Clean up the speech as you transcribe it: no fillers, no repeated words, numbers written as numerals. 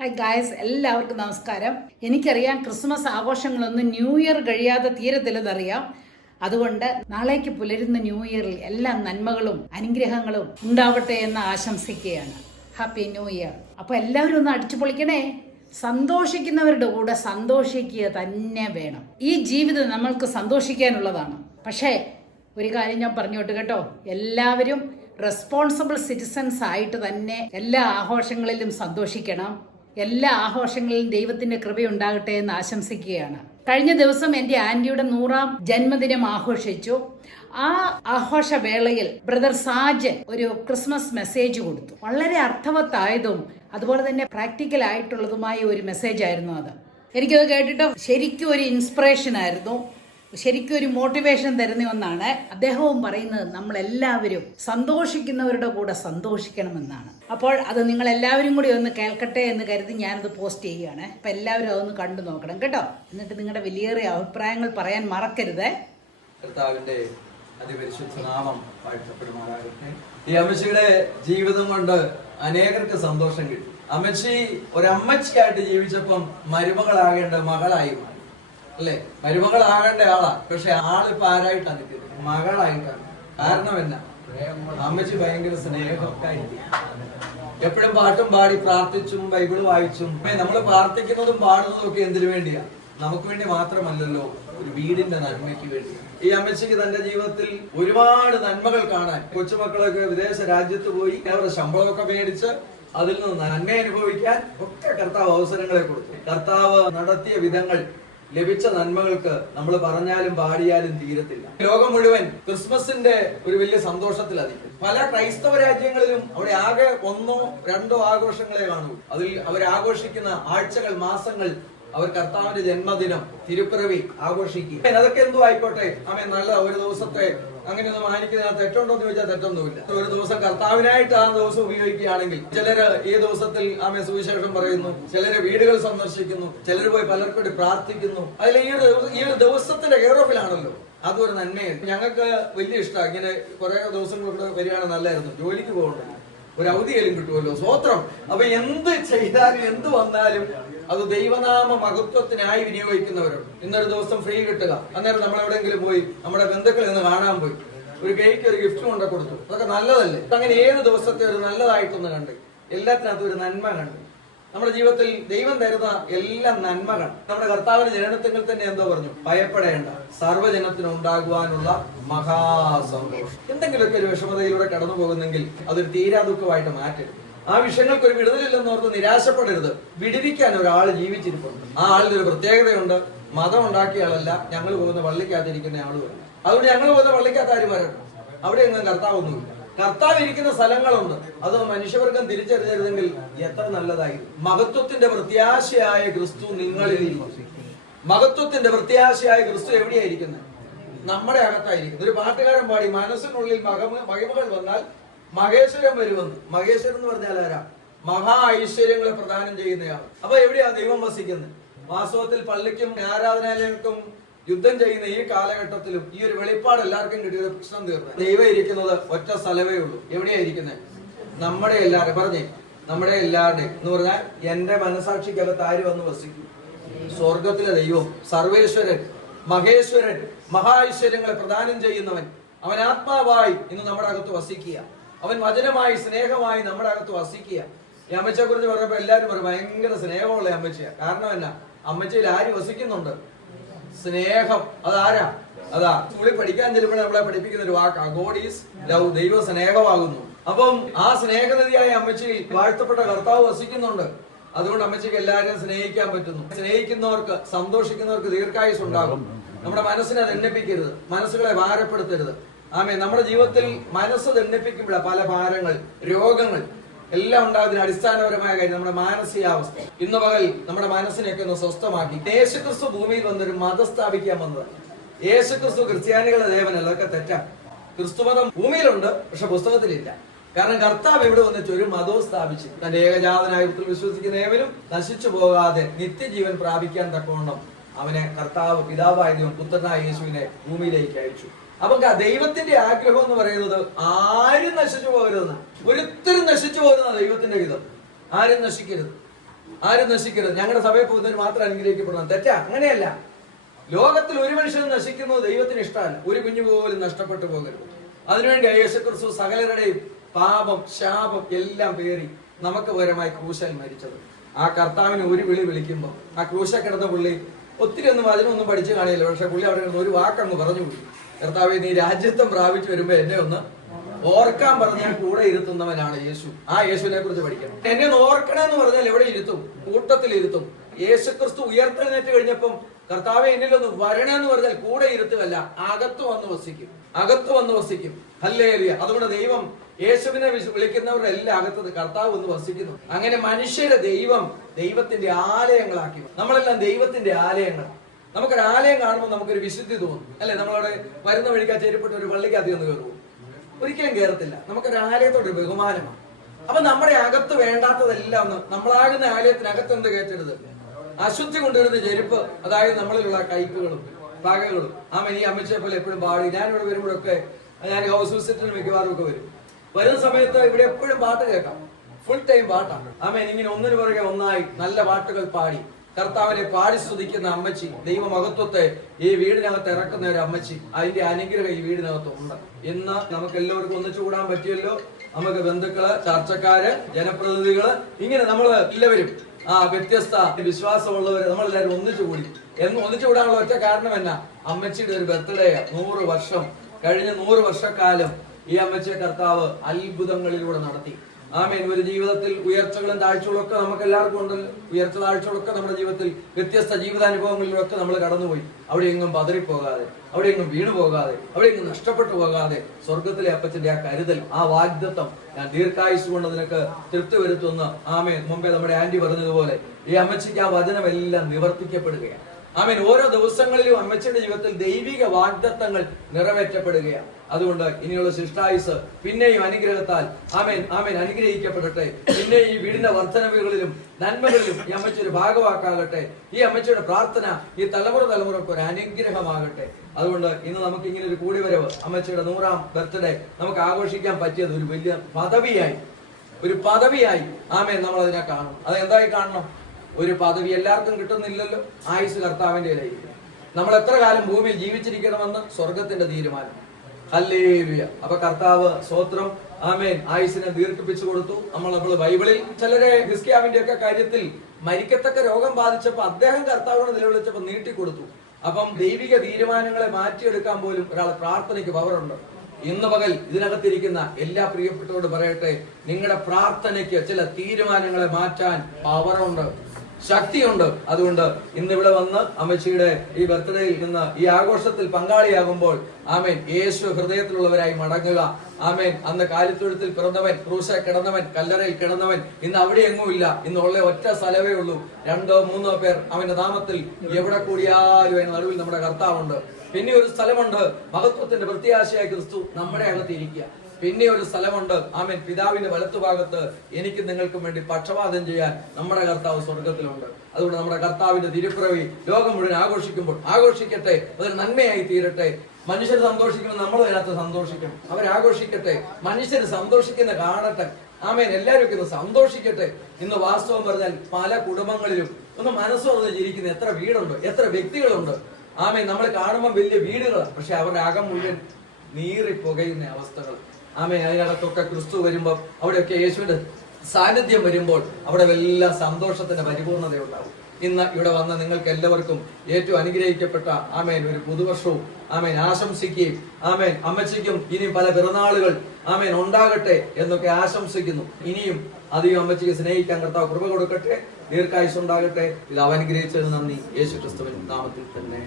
Hi guys, എല്ലാവർക്കും നമസ്കാരം. എനിക്കറിയാം ക്രിസ്മസ് ആഘോഷങ്ങളൊന്നും ന്യൂ ഇയർ കഴിയാതെ തീരത്തില്ലെന്നറിയാം. അതുകൊണ്ട് നാളേക്ക് പുലരുന്ന ന്യൂ ഇയറിൽ എല്ലാ നന്മകളും അനുഗ്രഹങ്ങളും ഉണ്ടാവട്ടെ എന്ന് ആശംസിക്കുകയാണ്. Happy new year. അപ്പോൾ എല്ലാവരും ഒന്ന് അടിച്ചു പൊളിക്കണേ. സന്തോഷിക്കുന്നവരുടെ കൂടെ സന്തോഷിക്കുക തന്നെ വേണം. ഈ ജീവിതം നമ്മൾക്ക് സന്തോഷിക്കാനുള്ളതാണ്. പക്ഷേ ഒരു കാര്യം ഞാൻ പറഞ്ഞോട്ട് കേട്ടോ, എല്ലാവരും റെസ്പോൺസിബിൾ സിറ്റിസൺസ് ആയിട്ട് തന്നെ എല്ലാ ആഘോഷങ്ങളിലും സന്തോഷിക്കണം. എല്ലാ ആഘോഷങ്ങളിലും ദൈവത്തിന്റെ കൃപയുണ്ടാകട്ടെ എന്ന് ആശംസിക്കുകയാണ്. കഴിഞ്ഞ ദിവസം എൻ്റെ ആന്റിയുടെ 100ാം ജന്മദിനം ആഘോഷിച്ചു. ആ ആഘോഷവേളയിൽ ബ്രദർ സാജൻ ഒരു ക്രിസ്മസ് മെസ്സേജ് കൊടുത്തു. വളരെ അർത്ഥവത്തായതും അതുപോലെ തന്നെ പ്രാക്ടിക്കൽ ആയിട്ടുള്ളതുമായ ഒരു മെസ്സേജ് ആയിരുന്നു അത്. എനിക്കത് കേട്ടിട്ട് ശരിക്കും ഒരു ഇൻസ്പിറേഷൻ ആയിരുന്നു, ശരിക്കും ഒരു മോട്ടിവേഷൻ തരുന്ന ഒന്നാണ്. അദ്ദേഹവും പറയുന്നത് നമ്മളെല്ലാവരും സന്തോഷിക്കുന്നവരുടെ കൂടെ സന്തോഷിക്കണമെന്നാണ്. അപ്പോൾ അത് നിങ്ങൾ എല്ലാവരും കൂടി ഒന്ന് കേൾക്കട്ടെ എന്ന് കരുതി ഞാനത് പോസ്റ്റ് ചെയ്യുകയാണ്. അപ്പം എല്ലാവരും അതൊന്ന് കണ്ടു നോക്കണം കേട്ടോ. എന്നിട്ട് നിങ്ങളുടെ വലിയേറിയ അഭിപ്രായങ്ങൾ പറയാൻ മറക്കരുത്. കർത്താവിന്റെ അതിപരിശുദ്ധ നാമം വാഴ്ത്തപ്പെടുമാറാകട്ടെ. ഈ അമ്മച്ചിയുടെ ജീവിതം കൊണ്ട് അനേകർക്ക് സന്തോഷം കിട്ടി. അമ്മച്ചി ഒരമ്മച്ചിയായിട്ട് ജീവിച്ചപ്പം മരുമകളാകേണ്ട മകളായി മാറി അല്ലെ. മരുമകളാകേണ്ട ആളാ, പക്ഷെ ആളിപ്പോ ആരായിട്ടാണ് നിൽക്കുന്നത്? മകളായിട്ടാണ്. കാരണം എന്നാ? അമ്മച്ചി ഭയങ്കര സ്നേഹമൊക്കെ എപ്പോഴും പാട്ടും പാടി പ്രാർത്ഥിച്ചും ബൈബിൾ വായിച്ചും. നമ്മൾ പ്രാർത്ഥിക്കുന്നതും പാടുന്നതും ഒക്കെ എന്തിനു വേണ്ടിയാ? നമുക്ക് വേണ്ടി മാത്രമല്ലല്ലോ, ഒരു വീടിന്റെ നന്മയ്ക്ക് വേണ്ടി. ഈ അമ്മച്ചിക്ക് തന്റെ ജീവിതത്തിൽ ഒരുപാട് നന്മകൾ കാണാൻ, കൊച്ചുമക്കളൊക്കെ വിദേശ രാജ്യത്ത് പോയി അവരുടെ ശമ്പളമൊക്കെ മേടിച്ച് അതിൽ നിന്ന് നന്മ അനുഭവിക്കാൻ ഒക്കെ കർത്താവ് അവസരങ്ങളെ കൊടുത്തു. കർത്താവ് നടത്തിയ വിധങ്ങൾ, ലഭിച്ച നന്മകൾക്ക് നമ്മൾ പറഞ്ഞാലും പാടിയാലും തീരത്തില്ല. ലോകം മുഴുവൻ ക്രിസ്മസിന്റെ ഒരു വലിയ സന്തോഷത്തിലായിരിക്കും. പല ക്രൈസ്തവ രാജ്യങ്ങളിലും അവിടെ ആകെ 1 or 2 ആഘോഷങ്ങളെ കാണൂ. അതിൽ അവർ ആഘോഷിക്കുന്ന ആഴ്ചകൾ, മാസങ്ങൾ അവർ കർത്താവിന്റെ ജന്മദിനം, തിരുപ്പിറവി ആഘോഷിക്കും. അതൊക്കെ എന്തോ ആയിക്കോട്ടെ, നല്ല ഒരു ദിവസത്തെ അങ്ങനെയൊന്നും മാനിക്കുന്നതിനകത്ത് തെറ്റുണ്ടോ എന്ന് ചോദിച്ചാൽ തെറ്റൊന്നുമില്ല. ഒരു ദിവസം കർത്താവിനായിട്ട് ആ ദിവസം ഉപയോഗിക്കുകയാണെങ്കിൽ, ചിലര് ഈ ദിവസത്തിൽ സുവിശേഷം പറയുന്നു, ചിലര് വീടുകൾ സന്ദർശിക്കുന്നു, ചിലര് പോയി പലർക്കും വേണ്ടി പ്രാർത്ഥിക്കുന്നു. അതിൽ ഈ ഒരു ദിവസത്തിന്റെ കെയർ ഓഫിലാണല്ലോ. അതൊരു നന്മയാണ്. ഞങ്ങൾക്ക് വലിയ ഇഷ്ടമാണ്. ഇങ്ങനെ കുറെ ദിവസങ്ങൾ ഇവിടെ വരികയാണ്, നല്ലായിരുന്നു. ജോലിക്ക് പോകണ്ടല്ലോ, ഒരു അവധിയെങ്കിലും കിട്ടുമല്ലോ, സ്വോത്രം. അപ്പൊ എന്ത് ചെയ്താലും എന്ത് വന്നാലും അത് ദൈവനാമ മഹത്വത്തിനായി വിനിയോഗിക്കുന്നവരുണ്ട്. ഇന്നൊരു ദിവസം ഫ്രീ കിട്ടുക, അന്നേരം നമ്മളെവിടെയെങ്കിലും പോയി നമ്മുടെ ബന്ധുക്കളെ ഒന്ന് കാണാൻ പോയി ഒരു കേക്ക്, ഒരു ഗിഫ്റ്റ് കൊണ്ട് കൊടുത്തു. അതൊക്കെ നല്ലതല്ലേ? അങ്ങനെ ഏത് ദിവസത്തെ ഒരു നല്ലതായിട്ടൊന്ന് കണ്ട്, എല്ലാത്തിനകത്തും ഒരു നന്മ കണ്ട്, നമ്മുടെ ജീവിതത്തിൽ ദൈവം തരുന്ന എല്ലാ നന്മകൾ. നമ്മുടെ കർത്താവിന്റെ ജനനത്തിൽ തന്നെ എന്തോ പറഞ്ഞു? ഭയപ്പെടേണ്ട, സർവ്വജനത്തിനും ഉണ്ടാകുവാനുള്ള മഹാസന്തോഷം. എന്തെങ്കിലുമൊക്കെ ഒരു വിഷമതയിലൂടെ കടന്നു പോകുന്നെങ്കിൽ അതൊരു തീരാ ദുഃഖമായിട്ട് മാറ്റരുത്. ആ വിഷയങ്ങൾക്ക് ഒരു വിടുതലില്ലെന്നോർത്ത് നിരാശപ്പെടരുത്. വിടുവിക്കാൻ ഒരാൾ ജീവിച്ചിരിപ്പുണ്ട്. ആ ആളിന് ഒരു പ്രത്യേകതയുണ്ട്. മതം ഉണ്ടാക്കിയ ആളല്ല, ഞങ്ങൾ പോകുന്ന പള്ളിക്കകത്തിരിക്കുന്ന ആളുമല്ല. അതുകൊണ്ട് ഞങ്ങൾ പോകുന്ന പള്ളിക്കകത്ത് ആര് വരണം? അവിടെ ഒന്നും കർത്താവൊന്നുമില്ല. കർത്താവ് ഇരിക്കുന്ന സ്ഥലങ്ങളുണ്ട്. അത് മനുഷ്യവർഗം തിരിച്ചറിഞ്ഞിരുന്നെങ്കിൽ എത്ര നല്ലതായിരുന്നു. മഹത്വത്തിന്റെ പ്രത്യാശയായ ക്രിസ്തു നിങ്ങളിൽ ഇരിക്കും. മഹത്വത്തിന്റെ പ്രത്യാശയായ ക്രിസ്തു എവിടെയായിരിക്കുന്നത്? നമ്മുടെ അകത്തായിരിക്കുന്നത്. ഒരു പാട്ടുകാരൻ പാടി, മനസ്സിനുള്ളിൽ മഹിമകൾ വന്നാൽ മഹേശ്വരൻ വരുമെന്ന്. മഹേശ്വരൻ എന്ന് പറഞ്ഞാൽ ആരാ? മഹാ ഐശ്വര്യങ്ങളെ പ്രദാനം ചെയ്യുന്നയാൾ. അപ്പൊ എവിടെയാ ദൈവം വസിക്കുന്നത്? വാസ്തവത്തിൽ പള്ളിക്കും ആരാധനാലയങ്ങൾക്കും യുദ്ധം ചെയ്യുന്ന ഈ കാലഘട്ടത്തിലും ഈ ഒരു വെളിപ്പാട് എല്ലാവർക്കും കിട്ടിയത് പ്രശ്നം തീർന്നു. ദൈവം ഇരിക്കുന്നത് ഒറ്റ സ്ഥലമേ ഉള്ളൂ. എവിടെയാ ഇരിക്കുന്നത്? നമ്മുടെ എല്ലാവരും പറഞ്ഞേ, നമ്മുടെ എല്ലാവരുടെയും എന്ന് പറഞ്ഞാൽ എന്റെ മനസാക്ഷിക്കകത്ത് ആര് വന്ന് വസിക്കും? സ്വർഗത്തിലെ ദൈവം, സർവേശ്വരൻ, മഹേശ്വരൻ, മഹാ ഐശ്വര്യങ്ങളെ പ്രദാനം ചെയ്യുന്നവൻ. അവൻ ആത്മാവായി ഇന്ന് നമ്മുടെ അകത്ത് വസിക്കുക. അവൻ വചനമായി, സ്നേഹമായി നമ്മുടെ അകത്ത് വസിക്കുക. ഈ അമ്മച്ചിയെ കുറിച്ച് പറഞ്ഞപ്പോ എല്ലാവരും പറയും ഭയങ്കര സ്നേഹമുള്ള അമ്മച്ചിയാ. കാരണം എന്നാ? അമ്മച്ചിയിൽ ആര് വസിക്കുന്നുണ്ട്? സ്നേഹം. അതാരാ? അതാ സ്കൂളിൽ പഠിക്കാൻ ചെല്ലുമ്പോൾ നമ്മളെ പഠിപ്പിക്കുന്ന ഒരു വാക്കാ, ഗോഡ് ഈസ് ലവ്. ദൈവ സ്നേഹമാകുന്നു. അപ്പം ആ സ്നേഹനിധിയായ അമ്മച്ചിയിൽ വാഴ്ത്തപ്പെട്ട കർത്താവ് വസിക്കുന്നുണ്ട്. അതുകൊണ്ട് അമ്മച്ചിക്ക് എല്ലാവരെയും സ്നേഹിക്കാൻ പറ്റുന്നു. സ്നേഹിക്കുന്നവർക്ക്, സന്തോഷിക്കുന്നവർക്ക് ദീർഘായുസ് ഉണ്ടാകും. നമ്മുടെ മനസ്സിനെ ദണ്ഡിപ്പിക്കരുത്, മനസ്സുകളെ ഭാരപ്പെടുത്തരുത്. നമ്മുടെ ജീവിതത്തിൽ മനസ്സ് ദണ്ഡിപ്പിക്കുമ്പോഴാണ് പല ഭാരങ്ങൾ, രോഗങ്ങൾ എല്ലാം ഉണ്ടാകുന്നതിന് അടിസ്ഥാനപരമായ കാര്യം നമ്മുടെ മാനസികാവസ്ഥ. ഇന്ന് പകൽ നമ്മുടെ മനസ്സിനെയൊക്കെ ഒന്ന് സ്വസ്ഥമാക്കി. യേശുക്രിസ്തു ഭൂമിയിൽ വന്നൊരു മതം സ്ഥാപിക്കാൻ വന്നതാണ്. യേശുക്രിസ്തു ക്രിസ്ത്യാനികളുടെ ദേവനല്ല, അതൊക്കെ തെറ്റാണ്. ക്രിസ്തുമതം ഭൂമിയിലുണ്ട്, പക്ഷെ പുസ്തകത്തിലില്ല. കാരണം കർത്താവ് ഇവിടെ വന്നിട്ട് ഒരു മതവും സ്ഥാപിച്ചു. തന്റെ ഏകജാതനായ പുത്രനിൽ വിശ്വസിക്കുന്ന ഏവരും നശിച്ചു പോകാതെ നിത്യജീവൻ പ്രാപിക്കാൻ തക്കവണ്ണം അവനെ കർത്താവ്, പിതാവായ ദൈവം, പുത്രനായ യേശുവിനെ ഭൂമിയിലേക്ക് അയച്ചു. അപ്പൊ ദൈവത്തിന്റെ ആഗ്രഹം എന്ന് പറയുന്നത് ആരും നശിച്ചു പോകരുതെന്ന്. ഒരുത്തരും നശിച്ചു പോകുന്ന ദൈവത്തിന്റെ ഹിതം. ആരും നശിക്കരുത്. ആരും നശിക്കരുത്, ഞങ്ങളുടെ സഭയിൽ പോകുന്നവർ മാത്രം അനുഗ്രഹിക്കപ്പെടണം. തെറ്റാ, അങ്ങനെയല്ല. ലോകത്തിൽ ഒരു മനുഷ്യനും നശിക്കുന്നത് ദൈവത്തിന് ഇഷ്ടമല്ല. ഒരു കുഞ്ഞു പോലും നഷ്ടപ്പെട്ടു പോകരുത്. അതിനുവേണ്ടി യേശുക്രിസ്തു സകലരുടെയും പാപം ശാപം എല്ലാം പേറി നമുക്ക് പകരമായി ക്രൂശിൽ മരിച്ചത്. ആ കർത്താവിന് ഒരു വിളി വിളിക്കുമ്പോൾ ആ ക്രൂശ കിടന്ന പുള്ളി ഒത്തിരി ഒന്നും വചനമൊന്നും പഠിച്ചു കാണില്ല. പക്ഷെ പുള്ളി അവിടെ കിടന്ന് ഒരു വാക്കങ്ങ് പറഞ്ഞു പോയി, കർത്താവേ നീ രാജ്യത്വം പ്രാപിച്ചു വരുമ്പോ എന്നെ ഒന്ന് ഓർക്കാൻ പറഞ്ഞാൽ കൂടെ ഇരുത്തുന്നവനാണ് യേശു. ആ യേശുവിനെ കുറിച്ച് പഠിക്കണം. എന്നെ ഒന്ന് ഓർക്കണമെന്ന് പറഞ്ഞാൽ എവിടെ ഇരുത്തും? കൂട്ടത്തിൽ ഇരുത്തും. യേശുക്രിസ്തു ഉയർത്തെഴുന്നേറ്റ് കഴിഞ്ഞപ്പം കർത്താവെ എന്നിലൊന്ന് വരണമെന്ന് പറഞ്ഞാൽ കൂടെ ഇരുത്തുകയല്ല, അകത്ത് വന്ന് വസിക്കും. അകത്ത് വന്ന് വസിക്കും. ഹല്ലേലൂയ. അതുകൊണ്ട് ദൈവം യേശുവിനെ വിളിക്കുന്നവരുടെ എല്ലാ അകത്ത് കർത്താവ് ഒന്ന് വസിക്കുന്നു. അങ്ങനെ മനുഷ്യരെ ദൈവം ദൈവത്തിന്റെ ആലയങ്ങളാക്കി. നമ്മളെല്ലാം ദൈവത്തിന്റെ ആലയങ്ങൾ. നമുക്കൊരു ആലയം കാണുമ്പോൾ നമുക്കൊരു വിശുദ്ധി തോന്നും, അല്ലെ? നമ്മളവിടെ വരുന്ന വഴിക്ക് ചെരുപ്പിട്ട് ഒരു പള്ളിക്കകത്ത് ഒന്ന് കയറുമോ? ഒരിക്കലും കയറത്തില്ല. നമുക്കൊരു ആലയത്തോട് ബഹുമാനമാണ്. അപ്പൊ നമ്മുടെ അകത്ത് വേണ്ടാത്തതെല്ലാം ഒന്ന്, നമ്മളാകുന്ന ആലയത്തിനകത്ത് എന്ത് കയറ്റരുത്? അശുദ്ധി കൊണ്ടുവരുന്ന ചെരുപ്പ്, അതായത് നമ്മളിലുള്ള കയ്പുകളും പകകളും. ഈ അമ്മച്ചയെ പോലെ എപ്പോഴും പാടി. ഞാനിവിടെ വരുമ്പോഴൊക്കെ ഞാൻ ഹൗസ് വിസിറ്റിന് മിക്കവാറും ഒക്കെ വരുന്ന സമയത്ത് ഇവിടെ എപ്പോഴും പാട്ട് കേൾക്കാം. ഫുൾ ടൈം പാട്ടാണ്. ഇങ്ങനെ ഒന്നിനു പുറകെ ഒന്നായി നല്ല പാട്ടുകൾ പാടി കർത്താവിനെ പാടി സ്തുതിക്കുന്ന അമ്മച്ചി, ദൈവമഹത്വത്തെ ഈ വീടിനകത്ത് ഇറക്കുന്ന ഒരു അമ്മച്ചി, അതിന്റെ അനുഗ്രഹം ഈ വീടിനകത്ത് ഉണ്ട്. ഇന്ന് നമുക്ക് എല്ലാവർക്കും ഒന്നിച്ചു കൂടാൻ പറ്റിയല്ലോ. നമുക്ക് ബന്ധുക്കള്, ചർച്ചക്കാര്, ജനപ്രതിനിധികള്, ഇങ്ങനെ നമ്മള് എല്ലാവരും വ്യത്യസ്ത വിശ്വാസമുള്ളവര് നമ്മളെല്ലാവരും ഒന്നിച്ചുകൂടി. ഒന്നിച്ചു കൂടാനുള്ള ഒറ്റ കാരണം എന്നാ? അമ്മച്ചിയുടെ ഒരു ബർത്ത്ഡേ. 100 വർഷം കഴിഞ്ഞ 100 വർഷക്കാലം ഈ അമ്മച്ചിയെ കർത്താവ് അത്ഭുതങ്ങളിലൂടെ നടത്തി. ഒരു ജീവിതത്തിൽ ഉയർച്ചകളും താഴ്ചകളും ഒക്കെ നമുക്ക് എല്ലാവർക്കും ഉണ്ടല്ലോ. ഉയർച്ച താഴ്ചകളൊക്കെ നമ്മുടെ ജീവിതത്തിൽ വ്യത്യസ്ത ജീവിതാനുഭവങ്ങളിലൊക്കെ നമ്മൾ കടന്നുപോയി. അവിടെ എങ്ങും പതറിപ്പോകാതെ, അവിടെ എങ്ങും വീണു പോകാതെ, അവിടെ എങ്ങും നഷ്ടപ്പെട്ടു പോകാതെ സ്വർഗത്തിലെ അപ്പച്ചന്റെ ആ കരുതൽ, ആ വാഗ്ദത്തം, ഞാൻ ദീർഘായുസ് കൊണ്ട് നിനക്ക് തൃപ്തി വരുത്തുന്ന മുമ്പേ നമ്മുടെ ആന്റി പറഞ്ഞതുപോലെ ഈ അമ്മച്ചിക്ക് ആ വചനമെല്ലാം നിവർത്തിക്കപ്പെടുകയാണ്. ഓരോ ദിവസങ്ങളിലും അമ്മച്ചിയുടെ ജീവിതത്തിൽ ദൈവിക വാഗ്ദത്തങ്ങൾ നിറവേറ്റപ്പെടുകയാണ്. അതുകൊണ്ട് ഇനിയുള്ള ശിഷ്ടായുസ് പിന്നെയും അനുഗ്രഹത്താൽ അനുഗ്രഹിക്കപ്പെടട്ടെ. പിന്നെ ഈ വീടിന്റെ വർധനവുകളിലും നന്മകളിലും ഈ അമ്മച്ചി ഒരു ഭാഗവാക്കാകട്ടെ. ഈ അമ്മച്ചിയുടെ പ്രാർത്ഥന ഈ തലമുറക്ക് ഒരു അനുഗ്രഹമാകട്ടെ. അതുകൊണ്ട് ഇന്ന് നമുക്ക് ഇങ്ങനെ ഒരു കൂടിവരവ്, അമ്മച്ചിയുടെ 100ാം ബർത്ത്ഡേ നമുക്ക് ആഘോഷിക്കാൻ പറ്റിയത് ഒരു വലിയ പദവിയായി നമ്മൾ അതിനെ കാണണം. അതെന്തായി കാണണം? ഒരു പദവി എല്ലാവർക്കും കിട്ടുന്നില്ലല്ലോ. ആയുസ് കർത്താവിന്റെ കയ്യിലായിരിക്കും. നമ്മൾ എത്ര കാലം ഭൂമിയിൽ ജീവിച്ചിരിക്കണമെന്ന് സ്വർഗത്തിന്റെ തീരുമാനം. ഹല്ലേലൂയ. അപ്പൊ കർത്താവ് സ്തോത്രം. ആയുസിനെ ദീർഘിപ്പിച്ചു കൊടുത്തു. നമ്മൾ ബൈബിളിൽ ചിലരെ ഹിസ്കിയാവിന്റെ ഒക്കെ കാര്യത്തിൽ മരിക്കത്തക്ക രോഗം ബാധിച്ചപ്പോ അദ്ദേഹം കർത്താവിനെ നിലവിളിച്ചപ്പോ നീട്ടിക്കൊടുത്തു. അപ്പം ദൈവിക തീരുമാനങ്ങളെ മാറ്റിയെടുക്കാൻ പോലും ഒരാളെ പ്രാർത്ഥനയ്ക്ക് പവറുണ്ട്. ഇന്ന് പകൽ ഇതിനകത്തിരിക്കുന്ന എല്ലാ പ്രിയപ്പെട്ടവരോട് പറയട്ടെ, നിങ്ങളുടെ പ്രാർത്ഥനയ്ക്ക് ചില തീരുമാനങ്ങളെ മാറ്റാൻ പവറുണ്ട്, ശക്തിയുണ്ട്. അതുകൊണ്ട് ഇന്ന് ഇവിടെ വന്ന് അമ്മച്ചിയുടെ ഈ ബർത്ത്ഡേയിൽ നിന്ന് ഈ ആഘോഷത്തിൽ പങ്കാളിയാകുമ്പോൾ യേശു ഹൃദയത്തിലുള്ളവരായി മടങ്ങുക. അന്ന് കാലിത്തൊഴുത്തിൽ പിറന്നവൻ, ക്രൂശ കിടന്നവൻ, കല്ലറയിൽ കിടന്നവൻ ഇന്ന് അവിടെ എങ്ങുമില്ല. ഇന്നുള്ള ഒറ്റ സ്ഥലമേ ഉള്ളൂ. 2-3 പേർ അവന്റെ നാമത്തിൽ എവിടെ കൂടിയാലും അതിന് നടുവിൽ നമ്മുടെ കർത്താവുണ്ട്. പിന്നെ ഒരു സ്ഥലമുണ്ട്, മഹത്വത്തിന്റെ പ്രത്യാശയായ ക്രിസ്തു നമ്മുടെ അകത്ത് ഇരിക്കുക. പിന്നെ ഒരു സ്ഥലമുണ്ട്, പിതാവിന്റെ വലത്തുഭാഗത്ത് എനിക്കും നിങ്ങൾക്കും വേണ്ടി പക്ഷപാതം ചെയ്യാൻ നമ്മുടെ കർത്താവ് സ്വർഗത്തിലുണ്ട്. അതുകൊണ്ട് നമ്മുടെ കർത്താവിന്റെ തിരുപ്പിറവി ലോകം മുഴുവൻ ആഘോഷിക്കുമ്പോൾ ആഘോഷിക്കട്ടെ, അതൊരു നന്മയായി തീരട്ടെ. മനുഷ്യർ സന്തോഷിക്കുമ്പോൾ നമ്മൾ അതിനകത്ത് സന്തോഷിക്കണം. അവരാഘോഷിക്കട്ടെ, മനുഷ്യർ സന്തോഷിക്കുന്ന കാണട്ടെ. എല്ലാവരും ഇന്ന് സന്തോഷിക്കട്ടെ. ഇന്ന് വാസ്തവം പറഞ്ഞാൽ പല കുടുംബങ്ങളിലും ഒന്ന് മനസ്സുറന്ന് ചിരിക്കുന്ന എത്ര വീടുണ്ട്, എത്ര വ്യക്തികളുണ്ട്. നമ്മൾ കാണുമ്പോൾ വലിയ വീടുകളാണ്, പക്ഷെ അവരുടെ അകം മുഴുവൻ നീറിപ്പുകയുന്ന അവസ്ഥകൾ. അതിനകത്തൊക്കെ ക്രിസ്തു വരുമ്പോൾ, അവിടെയൊക്കെ യേശുവിന്റെ സാന്നിധ്യം വരുമ്പോൾ അവിടെ വല്ല സന്തോഷത്തിന്റെ പരിപൂർണതയുണ്ടാവും. ഇന്ന് ഇവിടെ വന്ന നിങ്ങൾക്ക് എല്ലാവർക്കും ഏറ്റവും അനുഗ്രഹിക്കപ്പെട്ട ഒരു പുതുവർഷവും ആശംസിക്കുകയും അമ്മച്ചിക്കും ഇനിയും പല പിറന്നാളുകൾ ഉണ്ടാകട്ടെ എന്നൊക്കെ ആശംസിക്കുന്നു. ഇനിയും അധികം അമ്മച്ചിക്ക് സ്നേഹിക്കാൻ കർത്താവ് കൃപ കൊടുക്കട്ടെ, ദീർഘായുസ് ഉണ്ടാകട്ടെ. ഇത് അനുഗ്രഹിച്ചതിന് നന്ദി. യേശു ക്രിസ്തുവിൻ നാമത്തിൽ തന്നെ.